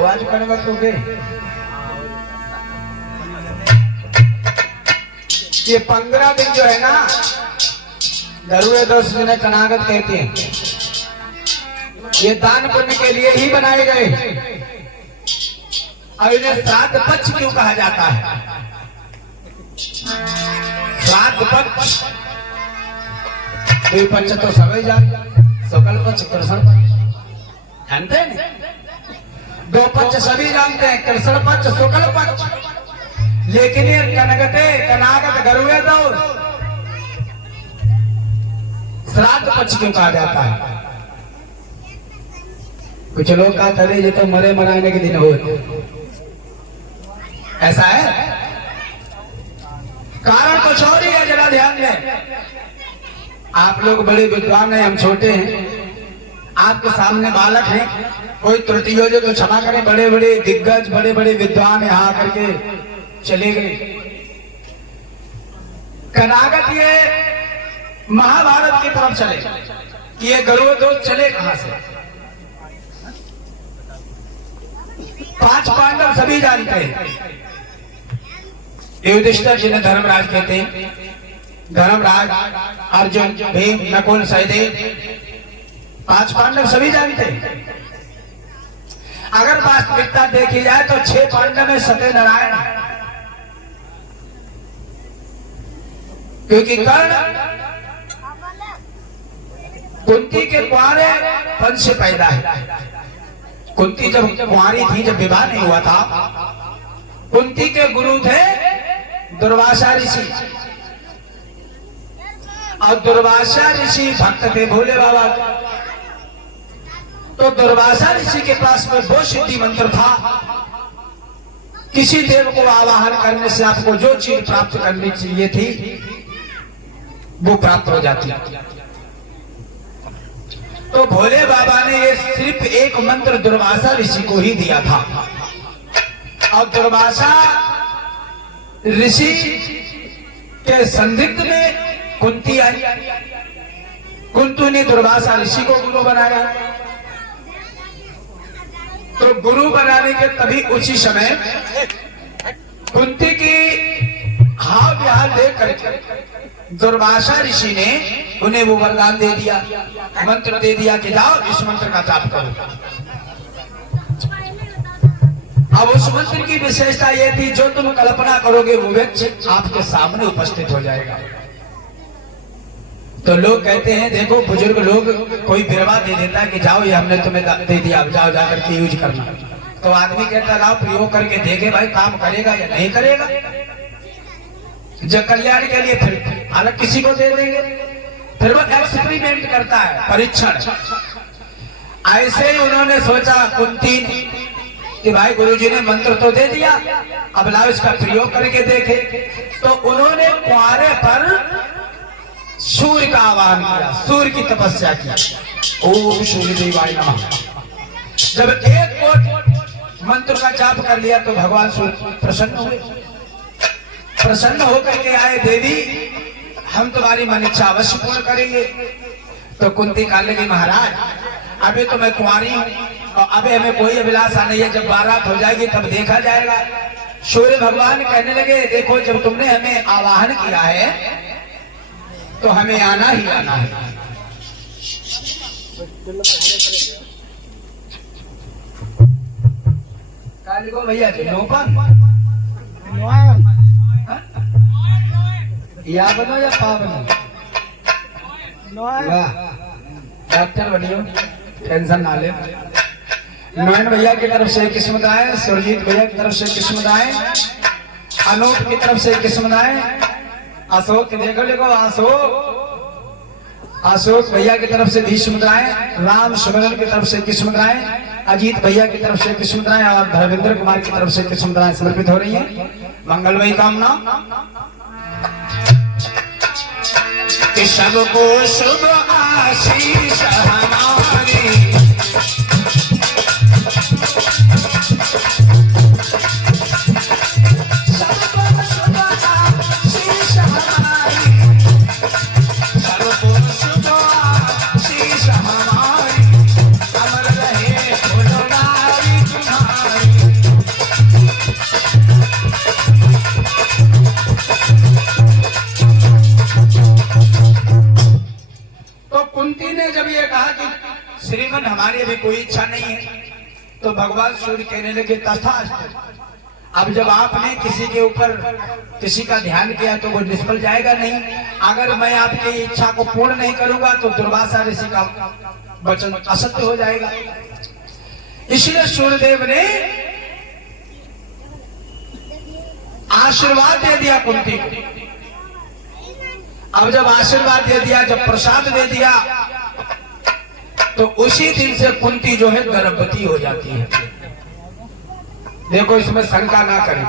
हो आज कनगत हो गए। ये 15 दिन जो है ना गरुड़ दोष जिन्हें कनागत कहते हैं, ये दान पुण्य के लिए ही बनाए गए। और इन्हें श्राद्ध पक्ष क्यों कहा जाता है? श्राद्ध पक्ष पंच तो सभी जान, शुक्ल पक्ष कृष्ण पक्ष जानते हैं, 2 पक्ष सभी जानते हैं, कृष्ण पक्ष शुक्ल पक्ष। लेकिन ये कनागत गरुड़ दोष श्राद्ध पक्ष क्यों कहा जाता है? कुछ लोग कहते हैं ये तो मरे मराने के दिन हो, ऐसा है? कारण कुछ और ही है, जरा ध्यान दें। आप लोग बड़े विद्वान हैं, हम छोटे हैं, आपके सामने बालक हैं, कोई त्रुटि हो जाए तो क्षमा करें। बड़े बड़े दिग्गज, बड़े बड़े विद्वान यहाँ आकर के चले गए। कनागत ये महाभारत की तरफ चले कि ये गरुड़ दोष चले कहां से? 5 पांडव सभी जानते हैं। युधिष्ठिर जिन्हें धर्मराज कहते हैं, धर्मराज, अर्जुन, भीम, नकुल, सहदेव, 5 पांडव सभी जानते हैं। अगर वास्तविकता देखी जाए तो 6 पांडव में सत्यनारायण, क्योंकि कर्ण कुंती के कुंवारे वंश से पैदा है। कुंती जब कुंवारी थी, जब विवाह नहीं हुआ था, कुंती के गुरु थे दुर्वासा ऋषि, और दुर्वासा ऋषि भक्त थे भोले बाबा के। तो दुर्वासा ऋषि के पास में वो सिद्धि मंत्र था, किसी देव को आवाहन करने से आपको जो चीज प्राप्त करनी चाहिए थी वो प्राप्त हो जाती। तो भोले बाबा ने ये सिर्फ एक मंत्र दुर्वासा ऋषि को ही दिया था, और दुर्वासा ऋषि के संदिग्ध में कुंती आई। कुंती ने दुर्वासा ऋषि को गुरु बनाया। तो गुरु बनाने के तभी उसी समय कुंती की हाव विहार देख कर दुर्वासा ऋषि ने उन्हें वो वरदान दे दिया, मंत्र दे दिया कि जाओ इस मंत्र का जाप करो। अब उस मंत्र की विशेषता ये थी, जो तुम कल्पना करोगे वो व्यक्ति आपके सामने उपस्थित हो जाएगा। तो लोग कहते हैं, देखो बुजुर्ग लोग कोई बिरवा दे देता है कि जाओ ये हमने तुम्हें दे दिया, जाओ जाकर के यूज करना। तो आदमी कहता लाओ प्रयोग करके देखे भाई काम करेगा या नहीं करेगा। जब कल्याण के लिए फिर अलग किसी को दे देंगे, फिर वो एक्सपेरिमेंट करता है, परीक्षण। ऐसे ही उन्होंने सोचा कुंती कि भाई गुरुजी ने मंत्र तो दे दिया, अब लाओ इसका प्रयोग करके देखे। तो उन्होंने कुंवारे पर सूर्य का आह्वान किया, सूर्य की तपस्या की। ओम सूर्य देवाय नमः। जब 1 कोट मंत्र का जाप कर लिया तो भगवान सूर्य प्रसन्न हुए। प्रसन्न होकर के आए, देवी हम तुम्हारी मन इच्छा अवश्य पूर्ण करेंगे। तो कुंती कहने लगी, महाराज अभी तो मैं कुंवारी हूँ और अभी हमें कोई अभिलाषा नहीं है, जब बारात हो जाएगी तब देखा जाएगा। सूर्य भगवान कहने लगे, देखो जब तुमने हमें आवाहन किया है तो हमें आना ही आना है। काली को भैया जी नोपन या बनो या पा बनो, डॉक्टर बनियो, टेंशन ना ले। नयन भैया की तरफ से किस्मत आए, सुरजीत भैया की तरफ से किस्मत आए, अनूप की तरफ से किस्मत आए, अशोक देखो देखो अशोक भैया की तरफ से भी किस्मत आए, राम सुमरन की तरफ से किस्मत आए, अजीत भैया की तरफ से किस्मत आए और धर्मेंद्र कुमार की तरफ से किस्मत आए समर्पित हो रही है। मंगलमयी कामना कि सबको शुभ आशीष हमारी, सबको शुभ आशीष हमारी, सबको शुभ आशीष हमारी, अमर रहे फुलवारी तुम्हारी। श्रीमन हमारी अभी कोई इच्छा नहीं है। तो भगवान सूर्य कहने लगे तथास्तु। अब जब आपने किसी के ऊपर किसी का ध्यान किया तो वो निष्फल जाएगा नहीं। अगर मैं आपकी इच्छा को पूर्ण नहीं करूंगा तो दुर्वासा ऋषि का वचन असत्य हो जाएगा। इसलिए सूर्यदेव ने आशीर्वाद दे दिया कुंती को। अब जब आशीर्वाद दे दिया, जब प्रसाद दे दिया, तो उसी दिन से कुंती जो है गर्भवती हो जाती है। देखो इसमें शंका ना करें।